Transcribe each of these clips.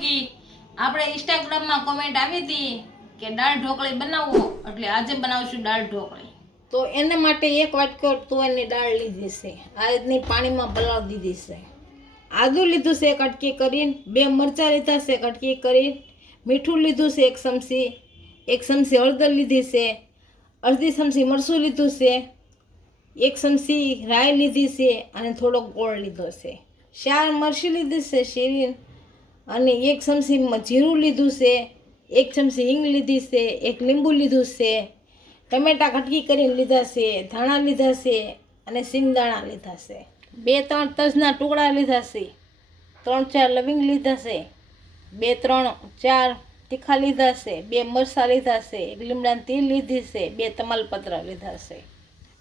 મૂકી. આપણે ઇન્સ્ટાગ્રામમાં કોમેન્ટ આવી હતી કે દાળ ઢોકળી બનાવો, એટલે આજે બનાવશું દાળ ઢોકળી. તો એના માટે 1 વાટકો તુવેરની દાળ લીધી છે, આ રીતની પાણીમાં પલાળી દીધી છે. આદું લીધું છે કટકી કરીને, 2 મરચાં લીધા છે કટકી કરીને, મીઠું લીધું છે 1 ચમચી, 1 ચમચી હળદર લીધી છે, અડધી ચમચી મરચું લીધું છે, 1 ચમચી રાઈ લીધી છે અને થોડોક ગોળ લીધો છે. 4 મરચી લીધી છે શીરીને, અને 1 ચમચી જીરું લીધું છે, 1 ચમચી હિંગ લીધી છે, 1 લીંબુ લીધું છે, ટમેટા કટકી કરીને લીધા છે, ધાણા લીધા છે અને સિંગદાણા લીધા છે, 2-3 તજના ટુકડા લીધા છે, 3-4 લવિંગ લીધા છે, 2-3-4 તીખા લીધા છે, 2 મરચાં લીધા છે, 1 લીમડાની તેલ લીધી છે, 2 તમાલપત્ર લીધા છે.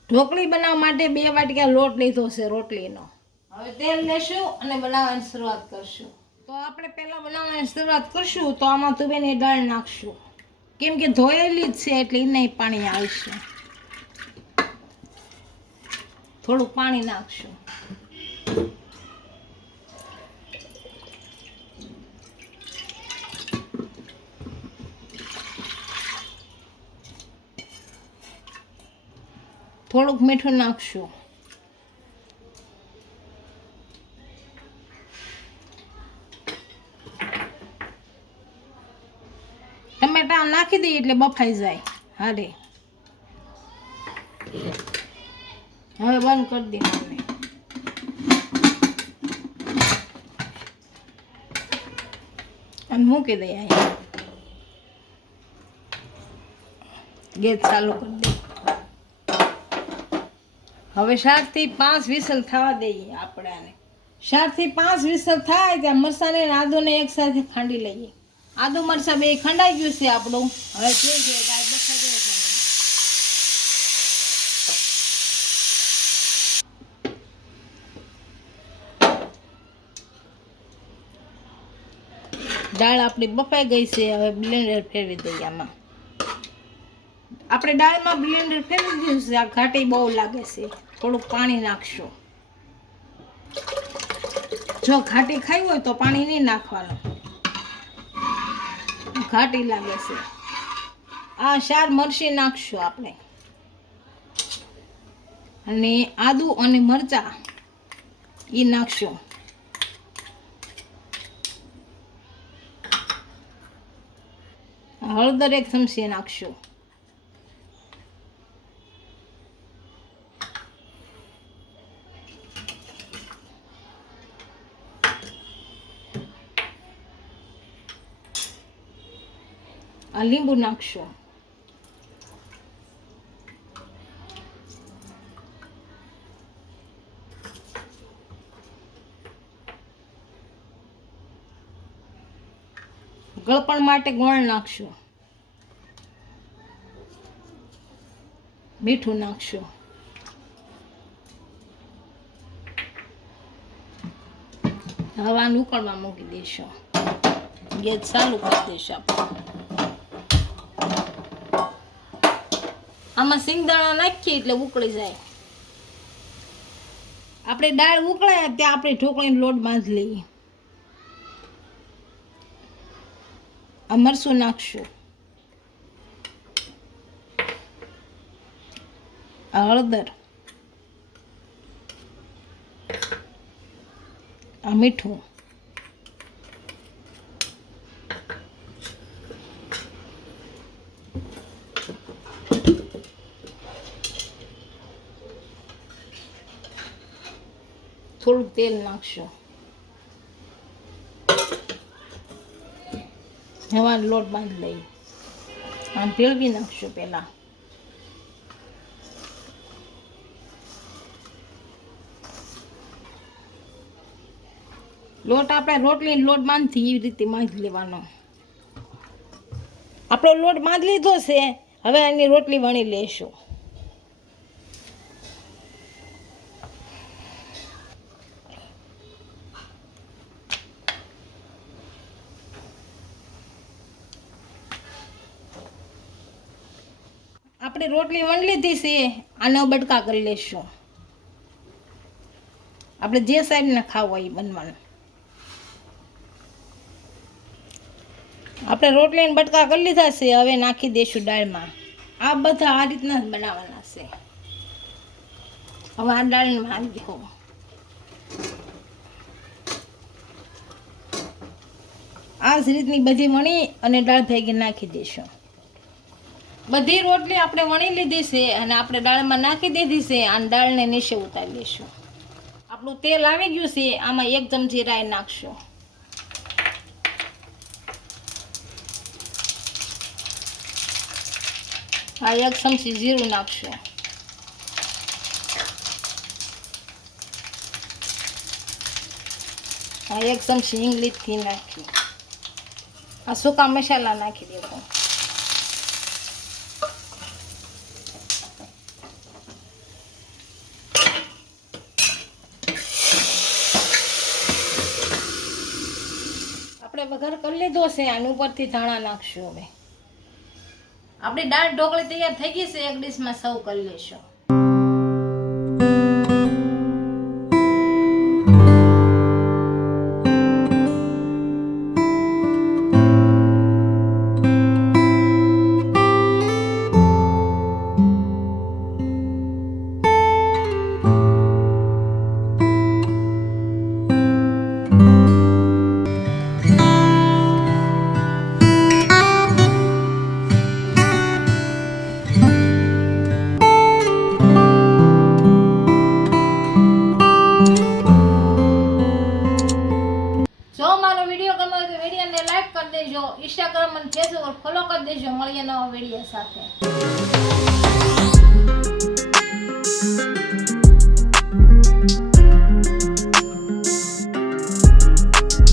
ઢોકળી બનાવવા માટે 2 વાટકા લોટ લીધો છે રોટલીનો. હવે તેલ લેશું અને બનાવવાની શરૂઆત કરશું. તો આપણે પહેલાં બનાવવાની શરૂઆત કરશું તો આમાં તુવેરની દાળ નાખશું, કેમ કે ધોયેલી જ છે એટલે એને પાણી આવશે. થોડું પાણી નાખશું. થોડુંક મીઠું નાખશું. ટમેટા નાખી દઈએ એટલે બફાઈ જાય. હારે હવે બંધ કરી દઈએ અને મૂકી દઈએ. અહીંયા ગેસ ચાલુ કરી દઈએ. હવે 4 થી 5 વિસલ થવા દઈએ. આપણે આને 4 થી 5 વિસલ થાય ત્યાં મરચાંને આદુને એકસાથે ખાંડી લઈએ. આદુ મરચાં 2 ખંડાઈ ગયું છે આપણું. હવે જોઈ જોઈએ ગાય બફાઈ ગયો છે. દાળ આપણી બફાઈ ગઈ છે. હવે બ્લેન્ડર ફેરવી દઈએ. આમાં આપણે દાળમાં બ્લેન્ડર ફેરવી દીધું છે. આ ઘાટી બહુ લાગે છે, થોડુંક પાણી નાખશું. જો ઘાટી ખાઈ હોય તો પાણી નહીં નાખવાનું, ઘાટી લાગે છે. આ 4 મરચી નાખશું આપણે, અને આદુ અને મરચાં એ નાખશું. હળદર 1 ચમચી નાખશું. આ લીંબુ નાખશું. ગળપણ માટે ગોળ નાખશું. મીઠું નાખશું. હવા ઉકળવા મૂકી દઈશું. ગેસ ચાલુ કરી દઈશું આપણે. આમાં સિંગદાણા નાખીએ એટલે ઉકળી જાય. આપણે દાળ ઉકળાય ત્યાં આપણે ઢોકળીનો લોટ બાંધી લઈએ. આ મરચું નાખશું. આ હળદર, આ મીઠું, થોડુંક તેલ નાખશું. હવા લોટ બાંધી લઈએ. આમ ભેળવી નાખશું. પહેલા લોટ આપણે રોટલીનો લોટ બાંધથી એવી રીતે બાંધી લેવાનો. આપણો લોટ બાંધી લીધો છે. હવે એની રોટલી વણી લેશું. આપણે રોટલી વણી લીધી છે. આને બટકા કરી લેશું. આપણે જે સાઈડને ખાવું હોય એ બનવાનું. આપણે રોટલીને બટકા કરી લીધા છે, હવે નાખી દઈશું દાળમાં. આ બધા આ રીતના જ બનાવવાના છે. હવે આ દાળને મારી દો. આ જ રીતની બધી વણી અને દાળ ભેગી નાખી દઈશું. બધી રોટલી આપણે વણી લીધી છે અને આપણે દાળમાં નાખી દીધી છે. આ દાળને નીચે ઉતારી દઈશું. આપણું તેલ આવી ગયું છે, આમાં 1 ચમચી રાઈ નાખશું. આ 1 ચમચી જીરું નાખશું. આ 1 ચમચી હિંગ લીધી નાખી. આ સૂકા મસાલા નાખી દેવું. આપણે વઘાર કરી લીધો છે, આની ઉપરથી ધાણા નાખશું. હવે આપણી દાળ ઢોકળી તૈયાર થઈ ગઈ છે. એક ડીશમાં સર્વ કરી લઈશું. જો મારો વિડીયો ગમ્યો હોય તો વિડીયોને લાઈક કરી દેજો. ઇન્સ્ટાગ્રામ અને ફેસબુક પર ફોલો કરી દેજો. મળીએ નવા વિડીયો સાથે.